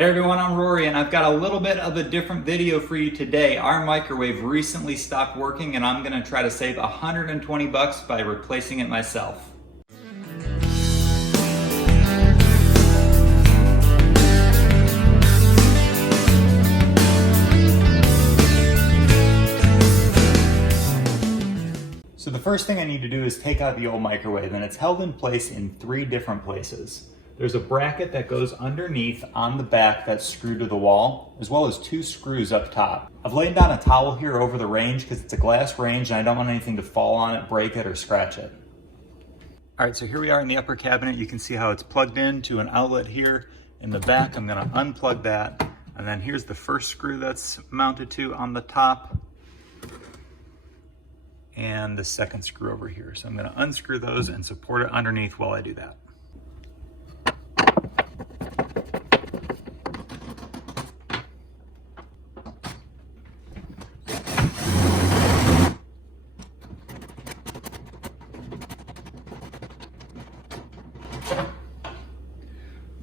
Hey everyone, I'm Rory and I've got a little bit of a different video for you today. Our microwave recently stopped working and I'm gonna try to save 120 bucks by replacing it myself. So the first thing I need to do is take out the old microwave, and it's held in place in 3 different places. There's a bracket that goes underneath on the back that's screwed to the wall, as well as 2 screws up top. I've laid down a towel here over the range because it's a glass range and I don't want anything to fall on it, break it, or scratch it. All right, so here we are in the upper cabinet. You can see how it's plugged into an outlet here in the back. I'm gonna unplug that. And then here's the first screw that's mounted to on the top, and the second screw over here. So I'm gonna unscrew those and support it underneath while I do that.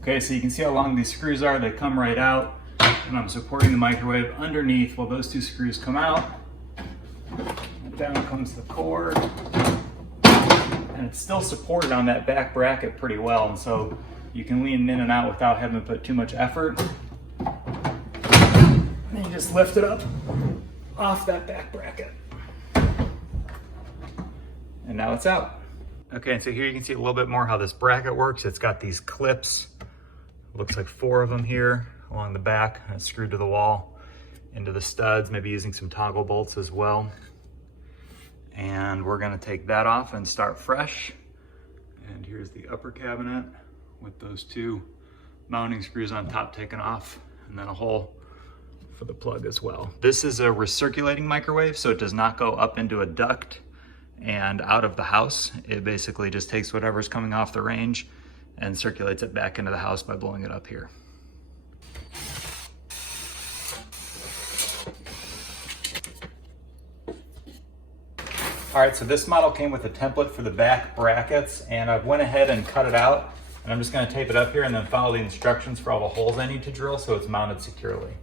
Okay, so you can see how long these screws are. They come right out, and I'm supporting the microwave underneath while those 2 screws come out. And down comes the cord, and it's still supported on that back bracket pretty well, and so you can lean in and out without having to put too much effort. And you just lift it up off that back bracket. And now it's out. Okay, and so here you can see a little bit more how this bracket works. It's got these clips. Looks like 4 of them here along the back, and it's screwed to the wall into the studs, maybe using some toggle bolts as well. And we're gonna take that off and start fresh. And here's the upper cabinet with those 2 mounting screws on top taken off, and then a hole for the plug as well. This is a recirculating microwave, so it does not go up into a duct and out of the house. It basically just takes whatever's coming off the range and circulates it back into the house by blowing it up here. All right, so this model came with a template for the back brackets, and I've went ahead and cut it out, and I'm just gonna tape it up here and then follow the instructions for all the holes I need to drill so it's mounted securely.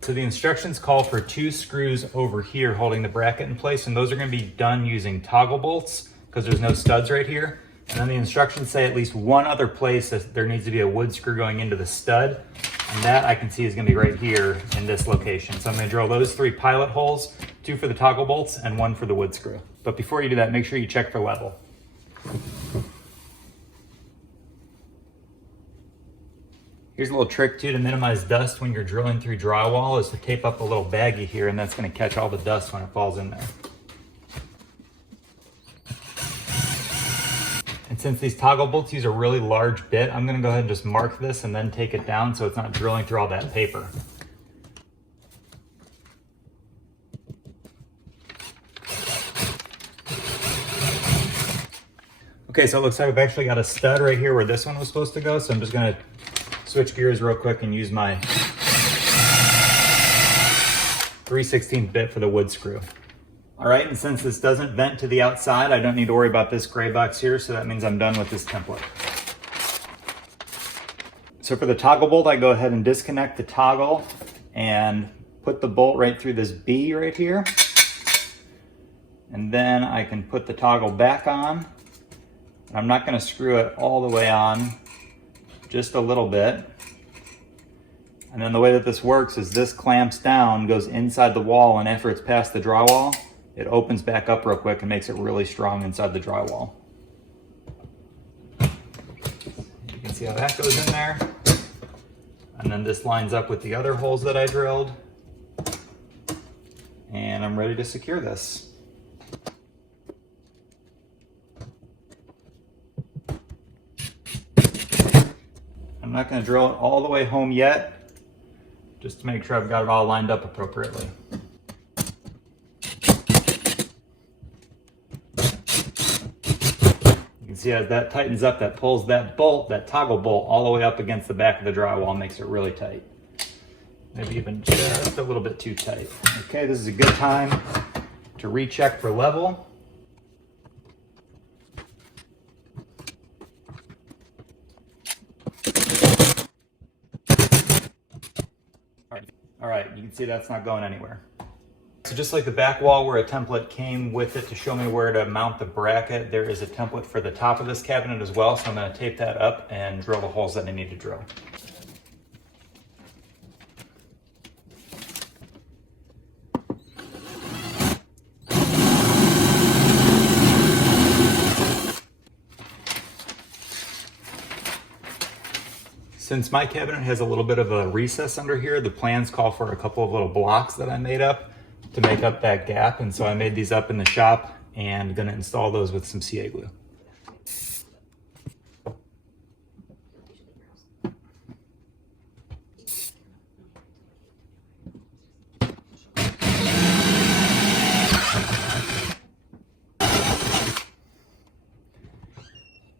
So the instructions call for 2 screws over here holding the bracket in place, and those are going to be done using toggle bolts because there's no studs right here. And then the instructions say at least 1 other place that there needs to be a wood screw going into the stud, and that I can see is going to be right here in this location. So I'm going to drill those 3 pilot holes, 2 for the toggle bolts and 1 for the wood screw. But before you do that, make sure you check for level. Here's a little trick too to minimize dust when you're drilling through drywall, is to tape up a little baggie here, and that's going to catch all the dust when it falls in there. And since these toggle bolts use a really large bit, I'm going to go ahead and just mark this and then take it down so it's not drilling through all that paper. Okay, so it looks like I've actually got a stud right here where this one was supposed to go, so I'm just going to switch gears real quick and use my 3/16 bit for the wood screw. All right, and since this doesn't vent to the outside, I don't need to worry about this gray box here, so that means I'm done with this template. So for the toggle bolt, I go ahead and disconnect the toggle and put the bolt right through this B right here. And then I can put the toggle back on. I'm not gonna screw it all the way on, just a little bit. And then the way that this works is this clamps down, goes inside the wall, and after it's past the drywall, it opens back up real quick and makes it really strong inside the drywall. You can see how that goes in there. And then this lines up with the other holes that I drilled. And I'm ready to secure this. I'm not going to drill it all the way home yet, just to make sure I've got it all lined up appropriately. You can see as that tightens up, that pulls that bolt, that toggle bolt, all the way up against the back of the drywall and makes it really tight. Maybe even just a little bit too tight. Okay, this is a good time to recheck for level. All right, you can see that's not going anywhere. So just like the back wall where a template came with it to show me where to mount the bracket, there is a template for the top of this cabinet as well. So I'm going to tape that up and drill the holes that I need to drill. Since my cabinet has a little bit of a recess under here, the plans call for a couple of little blocks that I made up to make up that gap. And so I made these up in the shop and gonna install those with some CA glue.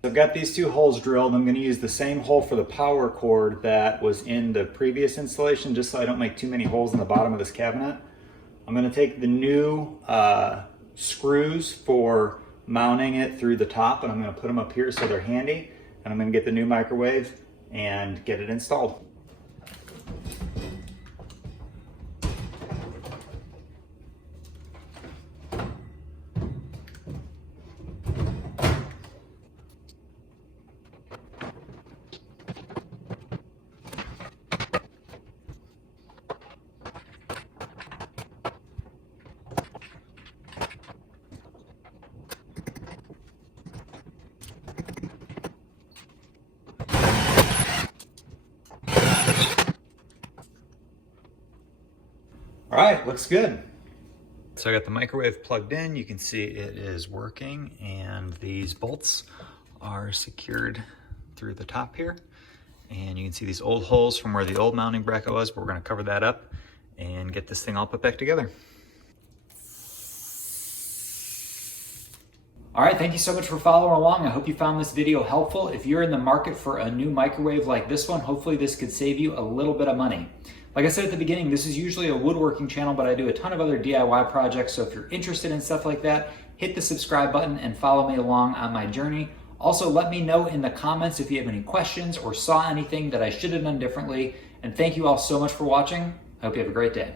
I've got these two holes drilled. I'm going to use the same hole for the power cord that was in the previous installation, just so I don't make too many holes in the bottom of this cabinet. I'm going to take the new screws for mounting it through the top, and I'm going to put them up here so they're handy. And I'm going to get the new microwave and get it installed. All right, looks good. So I got the microwave plugged in. You can see it is working, and these bolts are secured through the top here. And you can see these old holes from where the old mounting bracket was, but we're gonna cover that up and get this thing all put back together. All right, thank you so much for following along. I hope you found this video helpful. If you're in the market for a new microwave like this one, hopefully this could save you a little bit of money. Like I said at the beginning, this is usually a woodworking channel, but I do a ton of other DIY projects. So if you're interested in stuff like that, hit the subscribe button and follow me along on my journey. Also, let me know in the comments if you have any questions or saw anything that I should have done differently. And thank you all so much for watching. I hope you have a great day.